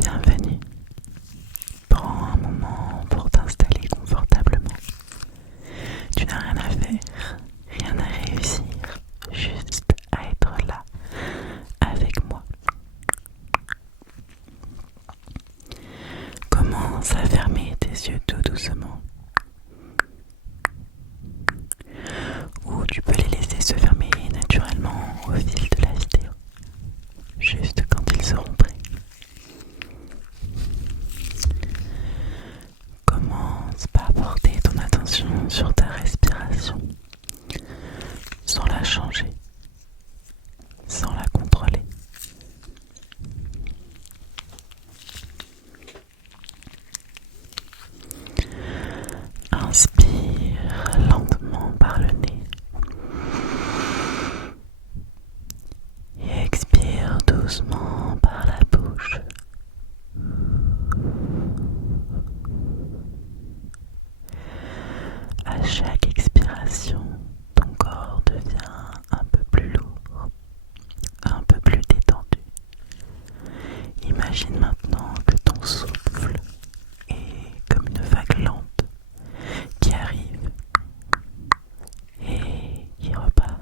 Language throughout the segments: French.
Bienvenue. Prends un moment pour t'installer confortablement. Tu n'as rien à faire, rien à réussir, juste à être là, avec moi. Commence à fermer tes yeux tout doucement. Ou tu peux les laisser se fermer naturellement au fil de la vidéo, juste quand ils seront prêts. Commence par porter ton attention sur ta respiration, sans la changer, sans la contrôler. Inspire lentement par le nez et expire doucement par la bouche. À chaque expiration, ton corps devient un peu plus lourd, un peu plus détendu. Imagine maintenant que ton souffle est comme une vague lente qui arrive et qui repart.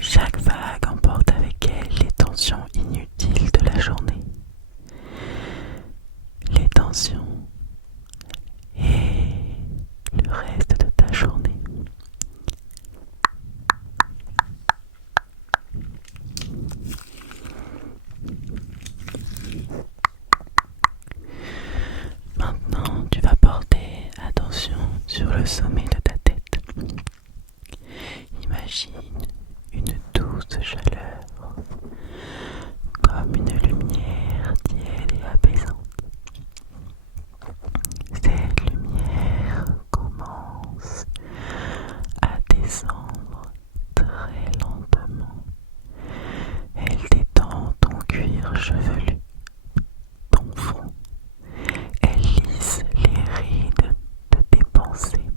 Chaque vague emporte avec elle les tensions inutiles de la journée. Les tensions et le reste de ta journée. Maintenant, tu vas porter attention sur le sommet de ta tête. Imagine une douce chaleur, comme une lumière tiède et apaisante. Cette lumière commence à descendre très lentement. Elle détend ton cuir chevelu, ton front. Elle lisse les rides de tes pensées.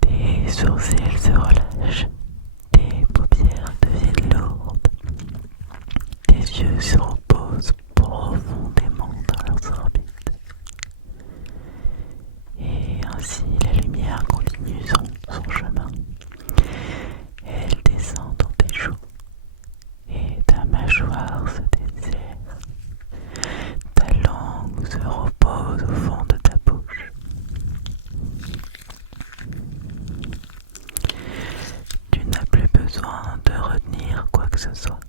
Tes sourcils se relâchent, tes paupières deviennent lourdes, tes yeux se reposent profondément dans leurs orbites. Et ainsi la lumière continue son chemin. Elle descend dans tes joues et ta mâchoire se desserre. Ta langue se repose au fond de ta bouche. Tu n'as plus besoin de retenir quoi que ce soit.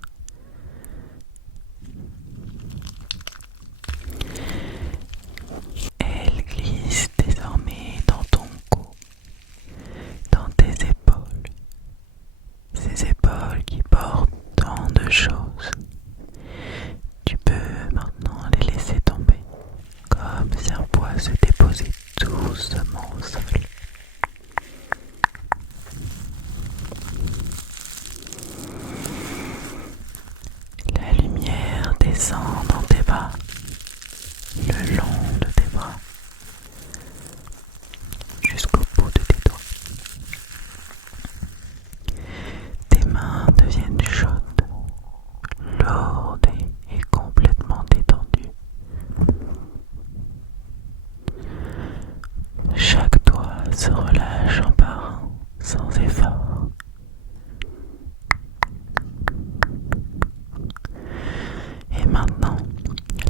Elle glisse désormais dans ton cou, dans tes épaules. Ces épaules qui portent tant de choses. Tu peux maintenant les laisser tomber, comme si un poids se déposait doucement au sol. La lumière descend dans tes bras, le long de tes bras, jusqu'au bout de tes doigts. Tes mains deviennent chaudes, lourdes et complètement détendues. Chaque doigt se relâche un par un, sans effort. Et maintenant,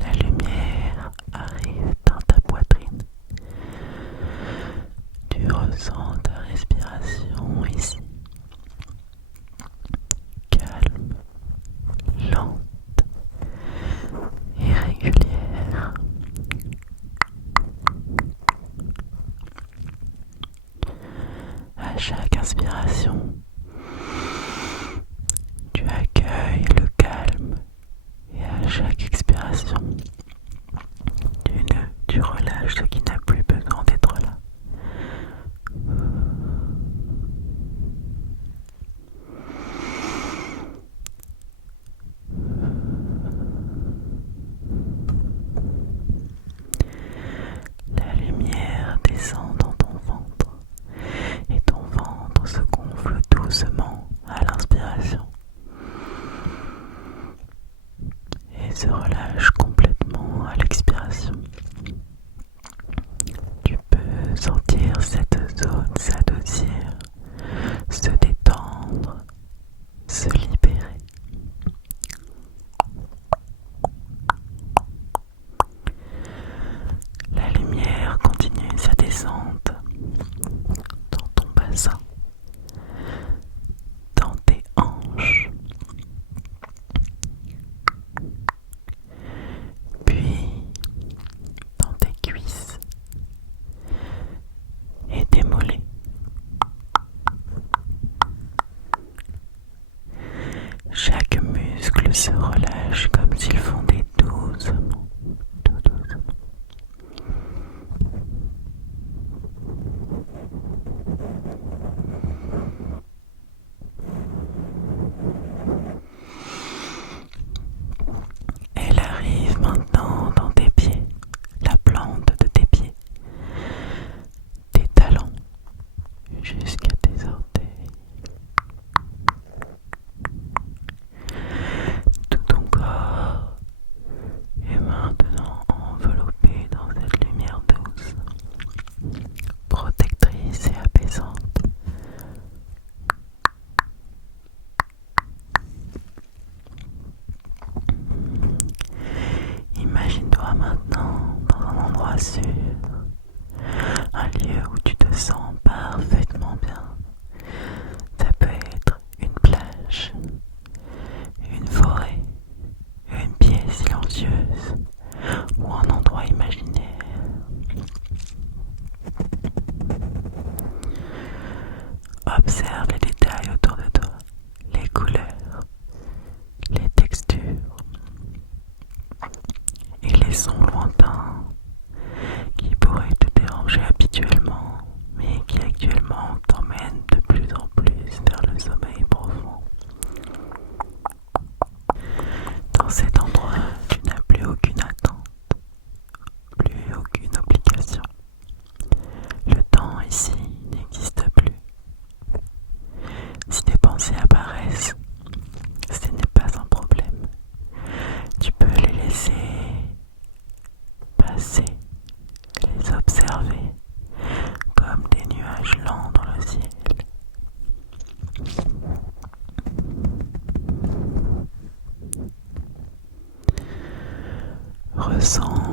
la lumière arrive dans ta poitrine. Tu ressens ta respiration ici, calme, lente et régulière. À chaque inspiration, tu accueilles le calme et à chaque expiration, tu relâches ce qui n'a plus besoin d'être là. La lumière descend dans ton ventre se relâchent comme s'ils fondaient doucement, tout doucement. Elle arrive maintenant dans tes pieds, la plante de tes pieds, tes talons jusqu'à tes orteils. Tout ton corps est maintenant enveloppé dans cette lumière douce, protectrice et apaisante. Imagine-toi maintenant dans un endroit sûr, un lieu où tu te sens parfaitement bien. Ça peut être une plage, une forêt, une pièce silencieuse ou un endroit imaginaire. Observe les détails autour de toi, les couleurs, les textures et les sons lointains qui pourraient te déranger habituellement, mais qui actuellement t'emmènent de plus en plus vers le sommeil profond. Dans cet endroit, tu n'as plus aucune attente, plus aucune obligation. Le temps ici n'existe plus. Si tes pensées apparaissent, ce n'est pas un problème. Tu peux les laisser passer, les observer comme des nuages lents dans le ciel. Ressens